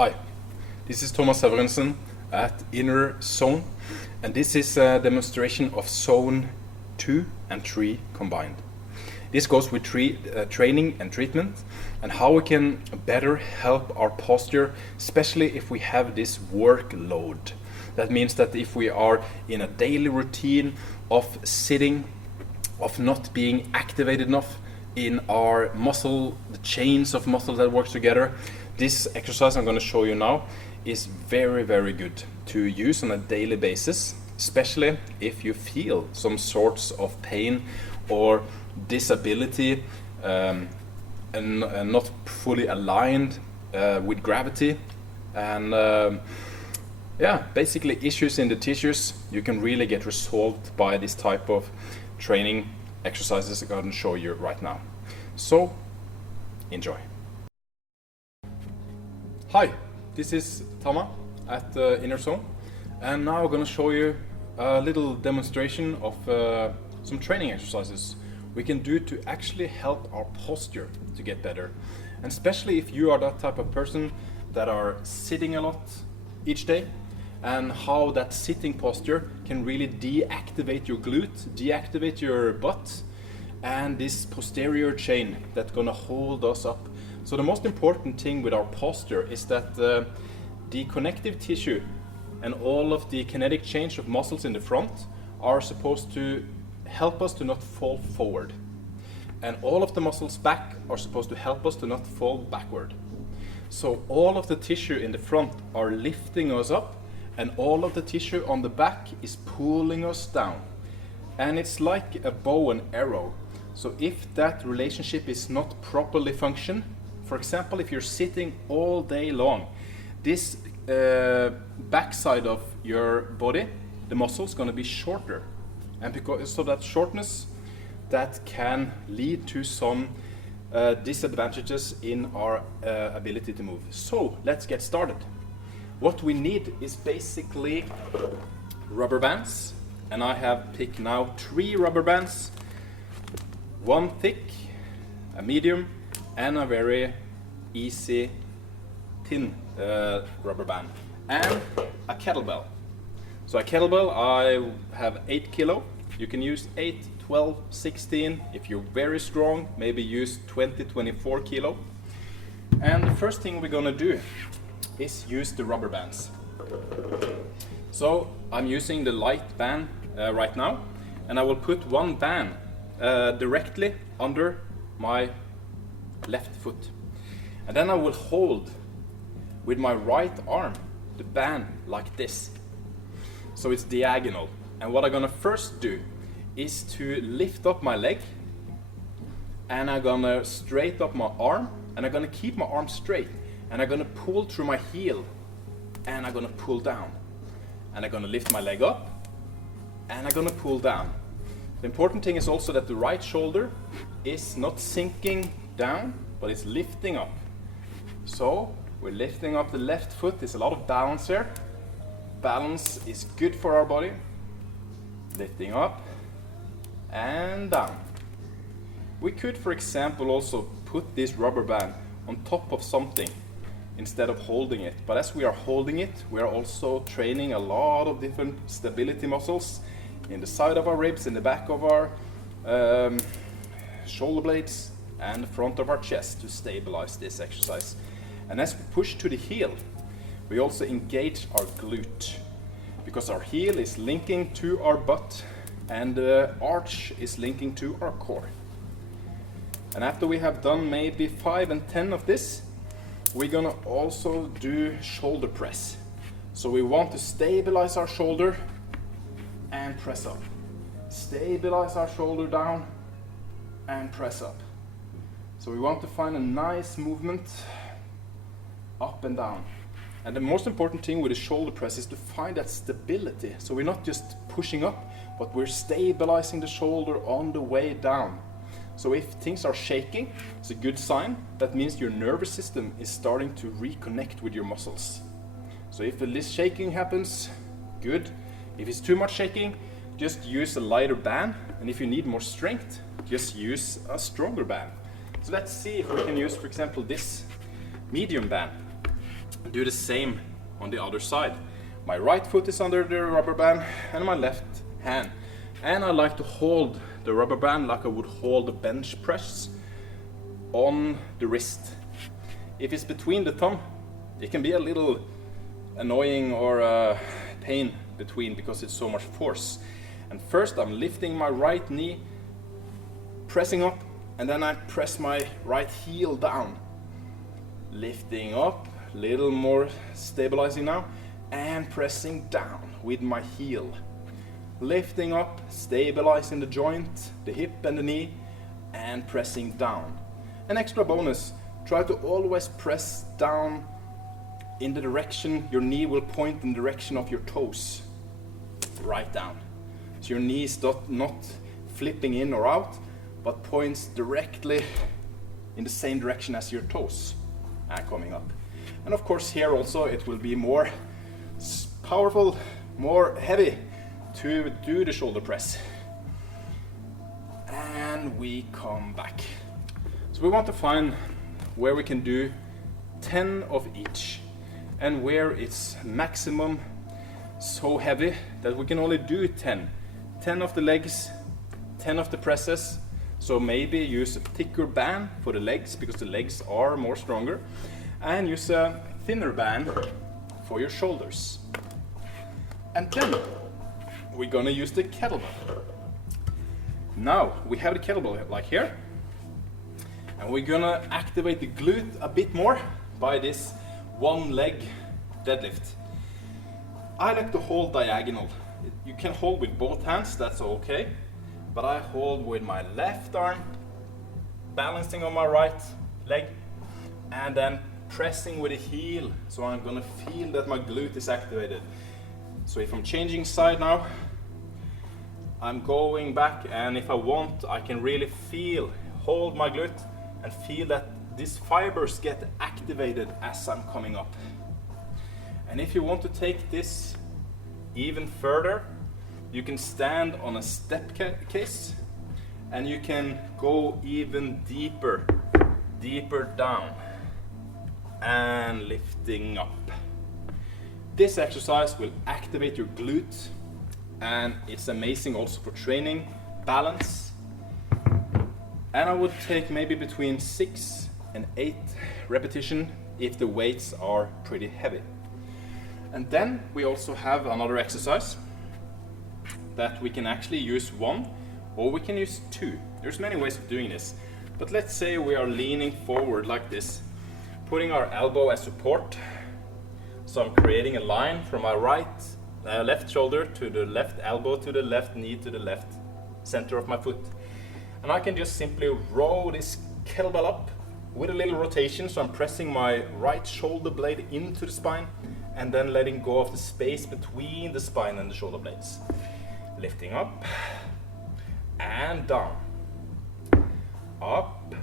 Hi, this is Thomas Severinsen at Inner Zone, and this is a demonstration of Zone 2 and 3 combined. This goes with training and treatment, and how we can better help our posture, especially if we have this workload. That means that if we are in a daily routine of sitting, of not being activated enough in our muscle, the chains of muscle that works together, this exercise I'm going to show you now is very, very good to use on a daily basis, especially if you feel some sorts of pain or disability and not fully aligned with gravity, and basically issues in the tissues. You can really get resolved by this type of training exercises I'm going to show you right now. So enjoy. Hi, this is Thomas at Inner Zone, and now I'm going to show you a little demonstration of some training exercises we can do to actually help our posture to get better. And especially if you are that type of person that are sitting a lot each day, and how that sitting posture can really deactivate your glute, deactivate your butt, and this posterior chain that's gonna hold us up. So the most important thing with our posture is that the connective tissue and all of the kinetic change of muscles in the front are supposed to help us to not fall forward. And all of the muscles back are supposed to help us to not fall backward. So all of the tissue in the front are lifting us up, and all of the tissue on the back is pulling us down. And it's like a bow and arrow. So if that relationship is not properly functioning, for example, if you're sitting all day long, this backside of your body, the muscle is going to be shorter. And because of that shortness, that can lead to some disadvantages in our ability to move. So let's get started. What we need is basically rubber bands, and I have picked now 3 rubber bands, one thick, a medium, and a very easy thin rubber band, and a kettlebell. So a kettlebell, I have 8 kilo. You can use 8, 12, 16. If you're very strong, maybe use 20, 24 kilo. And the first thing we're gonna do is use the rubber bands. So I'm using the light band right now, and I will put one band directly under my left foot. And then I will hold with my right arm the band like this. So it's diagonal. And what I'm gonna first do is to lift up my leg, and I'm gonna straight up my arm, and I'm gonna keep my arm straight, and I'm gonna pull through my heel, and I'm gonna pull down, and I'm gonna lift my leg up, and I'm gonna pull down. The important thing is also that the right shoulder is not sinking down, but it's lifting up. So we're lifting up the left foot. There's a lot of balance here. Balance is good for our body. Lifting up and down. We could, for example, also put this rubber band on top of something instead of holding it. But as we are holding it, we are also training a lot of different stability muscles in the side of our ribs, in the back of our shoulder blades, and the front of our chest to stabilize this exercise. And as we push to the heel, we also engage our glute, because our heel is linking to our butt and the arch is linking to our core. And after we have done maybe 5 and 10 of this, we're gonna also do shoulder press. So we want to stabilize our shoulder and press up. Stabilize our shoulder down and press up. So we want to find a nice movement up and down. And the most important thing with the shoulder press is to find that stability. So we're not just pushing up, but we're stabilizing the shoulder on the way down. So if things are shaking, it's a good sign. That means your nervous system is starting to reconnect with your muscles. So if this shaking happens, good. If it's too much shaking, just use a lighter band. And if you need more strength, just use a stronger band. So let's see if we can use, for example, this medium band. Do the same on the other side. My right foot is under the rubber band and my left hand. And I like to hold the rubber band like I would hold the bench press on the wrist. If it's between the thumb, it can be a little annoying or pain between because it's so much force. And first I'm lifting my right knee, pressing up, and then I press my right heel down. Lifting up, little more stabilizing now, and pressing down with my heel. Lifting up, stabilizing the joint, the hip and the knee, and pressing down. An extra bonus, try to always press down in the direction your knee will point in the direction of your toes. Right down. So your knee is not flipping in or out, but points directly in the same direction as your toes and coming up. And of course here also it will be more powerful, more heavy to do the shoulder press. And we come back. So we want to find where we can do 10 of each and where it's maximum so heavy that we can only do 10. 10 of the legs, 10 of the presses. So maybe use a thicker band for the legs because the legs are more stronger, and use a thinner band for your shoulders. And then we're gonna use the kettlebell. Now we have the kettlebell like here, and we're gonna activate the glute a bit more by this one leg deadlift. I like to hold diagonal. You can hold with both hands, that's okay. But I hold with my left arm, balancing on my right leg, and then pressing with the heel. So I'm gonna feel that my glute is activated. So if I'm changing side now, I'm going back, and if I want, I can really hold my glute and feel that these fibers get activated as I'm coming up. And if you want to take this even further, you can stand on a step case and you can go even deeper down and lifting up. This exercise will activate your glute, and it's amazing also for training balance. And I would take maybe between 6 and 8 repetitions if the weights are pretty heavy. And then we also have another exercise that we can actually use 1 or we can use 2. There's many ways of doing this, but let's say we are leaning forward like this, putting our elbow as support. So I'm creating a line from my left shoulder to the left elbow to the left knee to the left center of my foot. And I can just simply roll this kettlebell up with a little rotation, so I'm pressing my right shoulder blade into the spine and then letting go of the space between the spine and the shoulder blades. Lifting up and down, up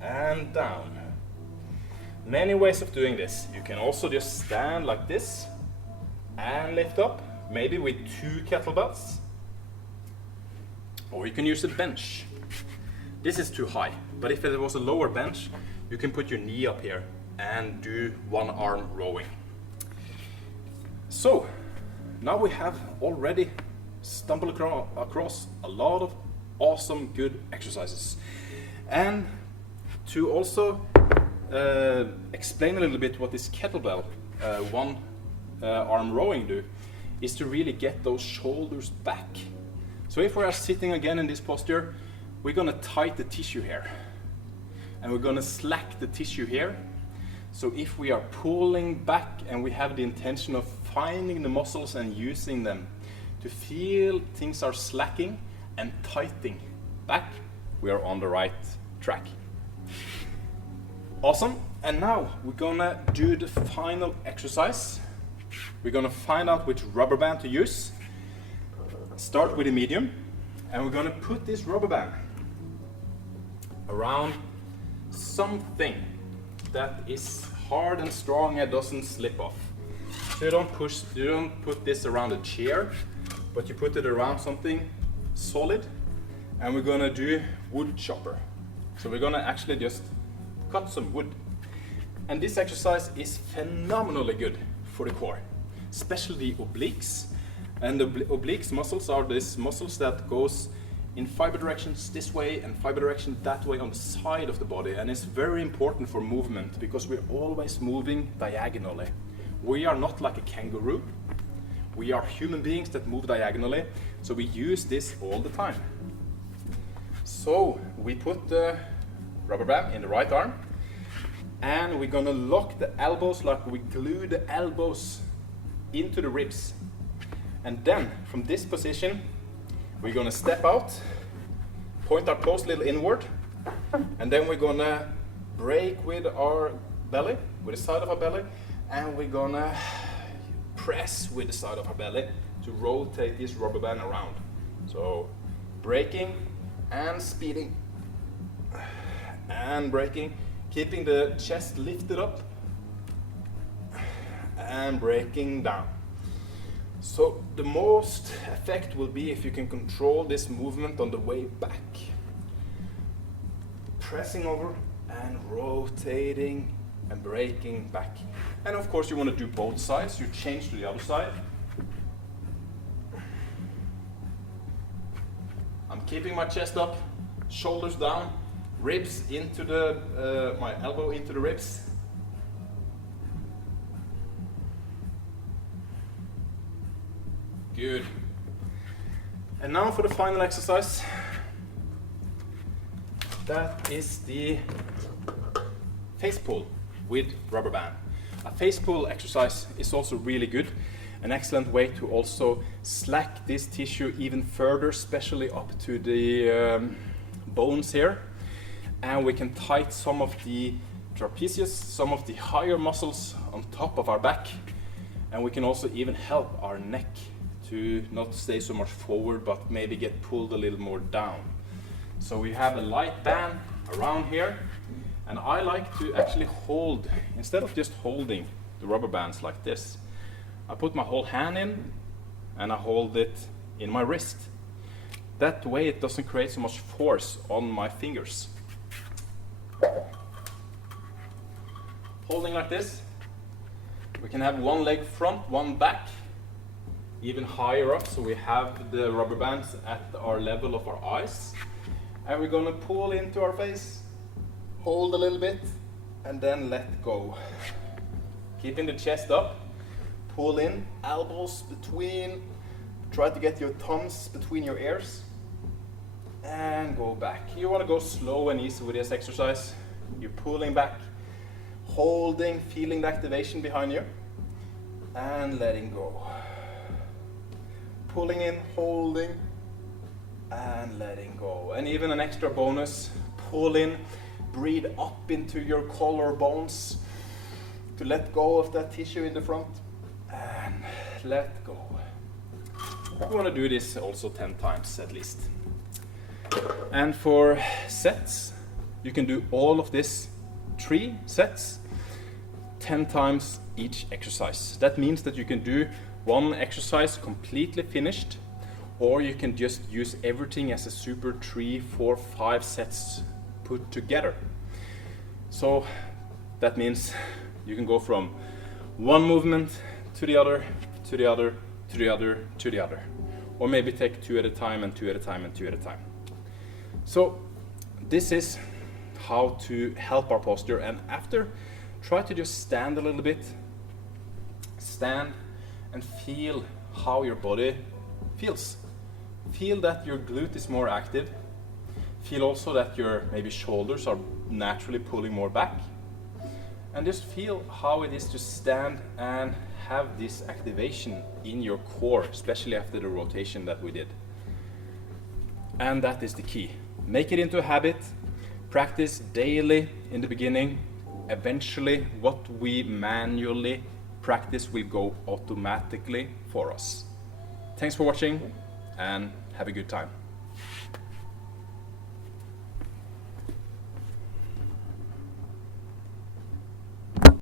and down. Many ways of doing this. You can also just stand like this and lift up, maybe with 2 kettlebells, or you can use a bench. This is too high, but if it was a lower bench, you can put your knee up here and do 1 arm rowing. So now we have already stumbled across a lot of awesome good exercises. And to also explain a little bit what this kettlebell 1 arm rowing do is to really get those shoulders back. So if we are sitting again in this posture, we're gonna tight the tissue here and we're gonna slack the tissue here. So if we are pulling back and we have the intention of finding the muscles and using them to feel things are slacking and tightening back, we are on the right track. Awesome. And now we're gonna do the final exercise. We're gonna find out which rubber band to use. Start with a medium, and we're gonna put this rubber band around something that is hard and strong and doesn't slip off. So you don't put this around a chair, but you put it around something solid. And we're gonna do wood chopper. So we're gonna actually just cut some wood. And this exercise is phenomenally good for the core, especially the obliques. And the obliques muscles are these muscles that goes in fiber directions this way and fiber direction that way on the side of the body. And it's very important for movement because we're always moving diagonally. We are not like a kangaroo. We are human beings that move diagonally, so we use this all the time. So we put the rubber band in the right arm, and we're gonna lock the elbows like we glue the elbows into the ribs. And then from this position, we're gonna step out, point our toes a little inward, and then we're gonna break with our belly, with the side of our belly, and we're gonna press with the side of our belly to rotate this rubber band around. So braking and speeding and braking, keeping the chest lifted up and braking down. So the most effect will be if you can control this movement on the way back. Pressing over and rotating and braking back. And of course you want to do both sides. You change to the other side. I'm keeping my chest up, shoulders down, ribs into the, my elbow into the ribs. Good. And now for the final exercise. That is the face pull with rubber band. A face pull exercise is also really good. An excellent way to also slack this tissue even further, especially up to the bones here. And we can tighten some of the trapezius, some of the higher muscles on top of our back. And we can also even help our neck to not stay so much forward, but maybe get pulled a little more down. So we have a light band around here, and I like to actually hold, instead of just holding the rubber bands like this, I put my whole hand in and I hold it in my wrist. That way it doesn't create so much force on my fingers. Holding like this, we can have one leg front, one back, even higher up, so we have the rubber bands at our level of our eyes. And we're gonna pull into our face, hold a little bit, and then let go. Keeping the chest up, pull in, elbows between, try to get your thumbs between your ears, and go back. You wanna go slow and easy with this exercise. You're pulling back, holding, feeling the activation behind you, and letting go. Pulling in, holding, and letting go. And even an extra bonus, pull in, breathe up into your collarbones to let go of that tissue in the front, and let go. You want to do this also 10 times at least. And for sets, you can do all of this 3 sets 10 times each exercise. That means that you can do one exercise completely finished, or you can just use everything as a super 3, 4, 5 sets put together. So that means you can go from one movement to the other, to the other, to the other, to the other. Or maybe take 2 at a time and 2 at a time and 2 at a time. So this is how to help our posture. And after, try to just stand a little bit. Stand and feel how your body feels. Feel that your glute is more active. Feel also that your maybe shoulders are naturally pulling more back. And just feel how it is to stand and have this activation in your core, especially after the rotation that we did. And that is the key. Make it into a habit. Practice daily in the beginning. Eventually, what we manually practice will go automatically for us. Thanks for watching and have a good time.